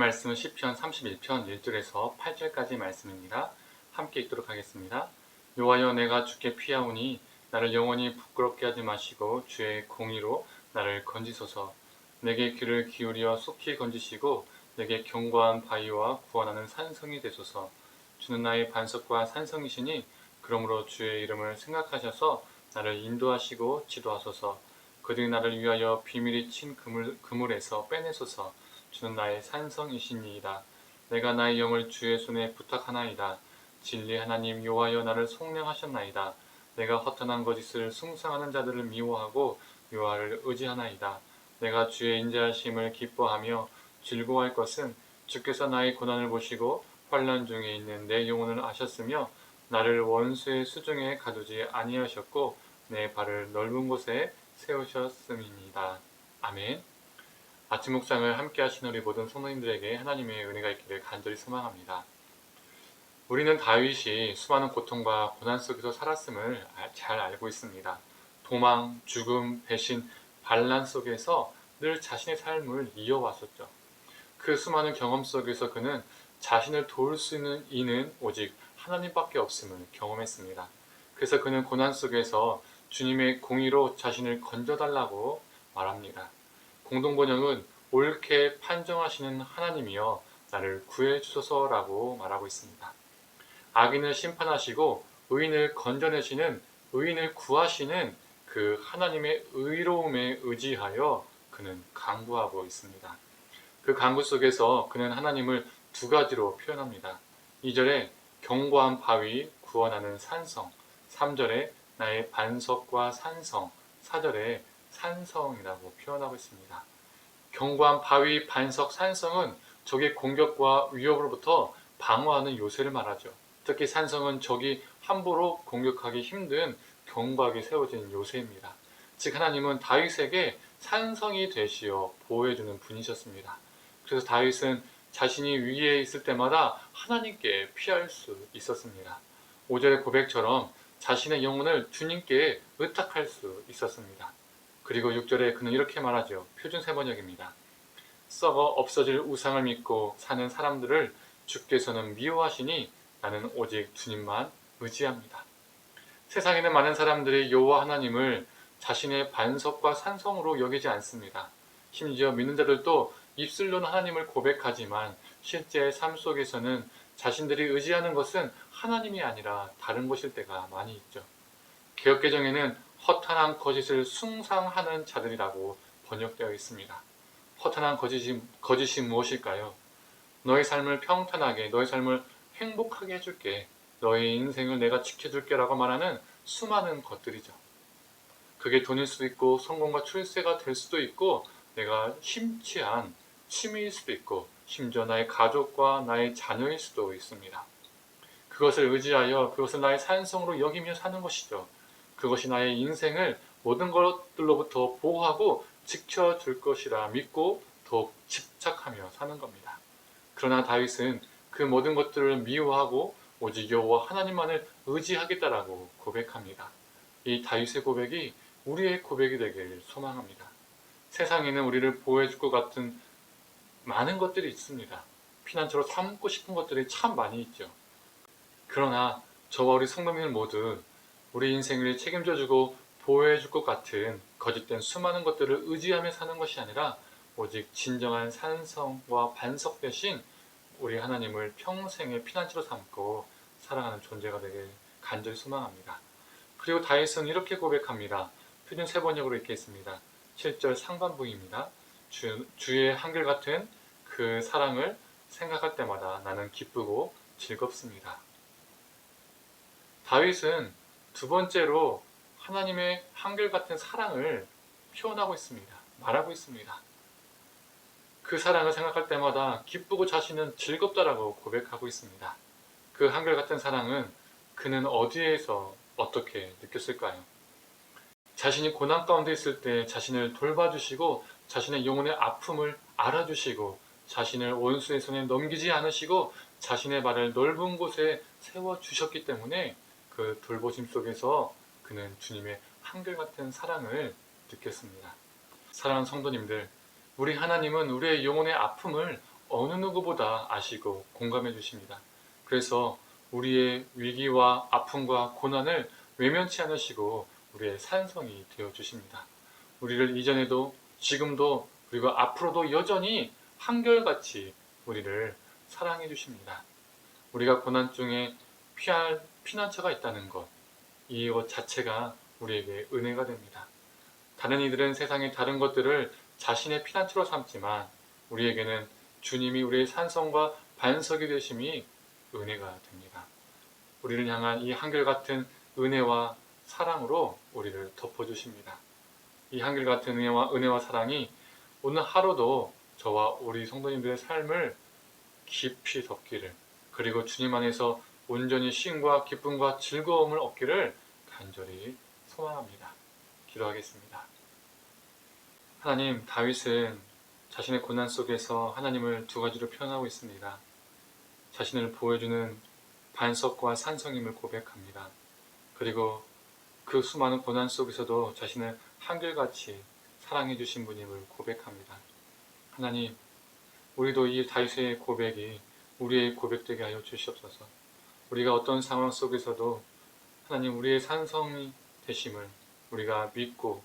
말씀은 시편 31편 1절에서 8절까지 말씀입니다. 함께 읽도록 하겠습니다. 여호와여, 내가 주께 피하오니 나를 영원히 부끄럽게 하지 마시고 주의 공의로 나를 건지소서. 내게 귀를 기울여 속히 건지시고 내게 견고한 바위와 구원하는 산성이 되소서. 주는 나의 반석과 산성이시니 그러므로 주의 이름을 생각하셔서 나를 인도하시고 지도하소서. 그들이 나를 위하여 비밀이 친 그물에서 빼내소서. 주는 나의 산성이시니이다. 내가 나의 영을 주의 손에 부탁하나이다. 진리 하나님 여호와여, 나를 속량하셨나이다. 내가 허탄한 거짓을 숭상하는 자들을 미워하고 여호와를 의지하나이다. 내가 주의 인자하심을 기뻐하며 즐거워할 것은 주께서 나의 고난을 보시고 환난 중에 있는 내 영혼을 아셨으며 나를 원수의 수중에 가두지 아니하셨고 내 발을 넓은 곳에 세우셨음이니이다. 아멘. 아침 묵상을 함께 하신 우리 모든 성도님들에게 하나님의 은혜가 있기를 간절히 소망합니다. 우리는 다윗이 수많은 고통과 고난 속에서 살았음을 잘 알고 있습니다. 도망, 죽음, 배신, 반란 속에서 늘 자신의 삶을 이어왔었죠. 그 수많은 경험 속에서 그는 자신을 도울 수 있는 이는 오직 하나님밖에 없음을 경험했습니다. 그래서 그는 고난 속에서 주님의 공의로 자신을 건져달라고 말합니다. 공동번역은 옳게 판정하시는 하나님이여 나를 구해주소서라고 말하고 있습니다. 악인을 심판하시고 의인을 건져내시는, 의인을 구하시는 그 하나님의 의로움에 의지하여 그는 간구하고 있습니다. 그 간구 속에서 그는 하나님을 두 가지로 표현합니다. 2절에 견고한 바위, 구원하는 산성, 3절에 나의 반석과 산성, 4절에 산성이라고 표현하고 있습니다. 견고한 바위, 반석, 산성은 적의 공격과 위협으로부터 방어하는 요새를 말하죠. 특히 산성은 적이 함부로 공격하기 힘든 견고하게 세워진 요새입니다. 즉 하나님은 다윗에게 산성이 되시어 보호해주는 분이셨습니다. 그래서 다윗은 자신이 위기에 있을 때마다 하나님께 피할 수 있었습니다. 5절의 고백처럼 자신의 영혼을 주님께 의탁할 수 있었습니다. 그리고 6절에 그는 이렇게 말하죠. 표준 세번역입니다. 썩어 없어질 우상을 믿고 사는 사람들을 주께서는 미워하시니 나는 오직 주님만 의지합니다. 세상에는 많은 사람들이 여호와 하나님을 자신의 반석과 산성으로 여기지 않습니다. 심지어 믿는 자들도 입술로는 하나님을 고백하지만 실제 삶 속에서는 자신들이 의지하는 것은 하나님이 아니라 다른 것일 때가 많이 있죠. 개역개정에는 허탄한 거짓을 숭상하는 자들이라고 번역되어 있습니다. 허탄한 거짓이 무엇일까요? 너의 삶을 평탄하게, 너의 삶을 행복하게 해줄게, 너의 인생을 내가 지켜줄게 라고 말하는 수많은 것들이죠. 그게 돈일 수도 있고 성공과 출세가 될 수도 있고 내가 심취한 취미일 수도 있고 심지어 나의 가족과 나의 자녀일 수도 있습니다. 그것을 의지하여 그것을 나의 산성으로 여기며 사는 것이죠. 그것이 나의 인생을 모든 것들로부터 보호하고 지켜줄 것이라 믿고 더욱 집착하며 사는 겁니다. 그러나 다윗은 그 모든 것들을 미워하고 오직 여호와 하나님만을 의지하겠다라고 고백합니다. 이 다윗의 고백이 우리의 고백이 되길 소망합니다. 세상에는 우리를 보호해줄 것 같은 많은 것들이 있습니다. 피난처로 삼고 싶은 것들이 참 많이 있죠. 그러나 저와 우리 성도님들 모두 우리 인생을 책임져주고 보호해줄 것 같은 거짓된 수많은 것들을 의지하며 사는 것이 아니라 오직 진정한 산성과 반석 대신 우리 하나님을 평생의 피난처로 삼고 살아가는 존재가 되길 간절히 소망합니다. 그리고 다윗은 이렇게 고백합니다. 표준 세번역으로 읽겠습니다. 7절 상반부입니다. 주의 한결같은 그 사랑을 생각할 때마다 나는 기쁘고 즐겁습니다. 다윗은 두 번째로 하나님의 한결같은 사랑을 표현하고 있습니다. 말하고 있습니다. 그 사랑을 생각할 때마다 기쁘고 자신은 즐겁다라고 고백하고 있습니다. 그 한결같은 사랑은 그는 어디에서 어떻게 느꼈을까요? 자신이 고난 가운데 있을 때 자신을 돌봐주시고 자신의 영혼의 아픔을 알아주시고 자신을 원수의 손에 넘기지 않으시고 자신의 발을 넓은 곳에 세워주셨기 때문에 그 돌보심 속에서 그는 주님의 한결같은 사랑을 느꼈습니다. 사랑하는 성도님들, 우리 하나님은 우리의 영혼의 아픔을 어느 누구보다 아시고 공감해 주십니다. 그래서 우리의 위기와 아픔과 고난을 외면치 않으시고 우리의 산성이 되어 주십니다. 우리를 이전에도 지금도 그리고 앞으로도 여전히 한결같이 우리를 사랑해 주십니다. 우리가 고난 중에 피할 피난처가 있다는 것, 이것 자체가 우리에게 은혜가 됩니다. 다른 이들은 세상의 다른 것들을 자신의 피난처로 삼지만 우리에게는 주님이 우리의 산성과 반석이 되심이 은혜가 됩니다. 우리를 향한 이 한결같은 은혜와 사랑으로 우리를 덮어주십니다. 이 한결같은 은혜와 사랑이 오늘 하루도 저와 우리 성도님들의 삶을 깊이 덮기를, 그리고 주님 안에서 온전히 쉼과 기쁨과 즐거움을 얻기를 간절히 소망합니다. 기도하겠습니다. 하나님, 다윗은 자신의 고난 속에서 하나님을 두 가지로 표현하고 있습니다. 자신을 보여주는 반석과 산성임을 고백합니다. 그리고 그 수많은 고난 속에서도 자신을 한결같이 사랑해 주신 분임을 고백합니다. 하나님, 우리도 이 다윗의 고백이 우리의 고백되게 하여 주시옵소서. 우리가 어떤 상황 속에서도 하나님 우리의 산성이 되심을 우리가 믿고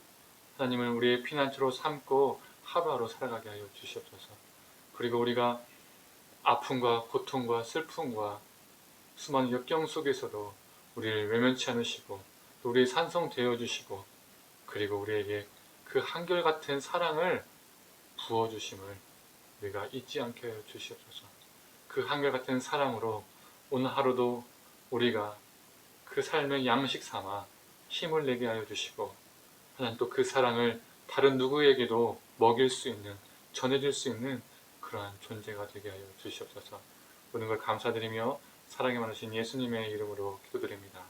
하나님을 우리의 피난처로 삼고 하루하루 살아가게 하여 주시옵소서. 그리고 우리가 아픔과 고통과 슬픔과 수많은 역경 속에서도 우리를 외면치 않으시고 또 우리의 산성 되어주시고 그리고 우리에게 그 한결같은 사랑을 부어주심을 우리가 잊지 않게 하여 주시옵소서. 그 한결같은 사랑으로 오늘 하루도 우리가 그 삶의 양식 삼아 힘을 내게 하여 주시고 하나님 또 그 사랑을 다른 누구에게도 먹일 수 있는, 전해줄 수 있는 그러한 존재가 되게 하여 주시옵소서. 모든 걸 감사드리며 사랑이 많으신 예수님의 이름으로 기도드립니다.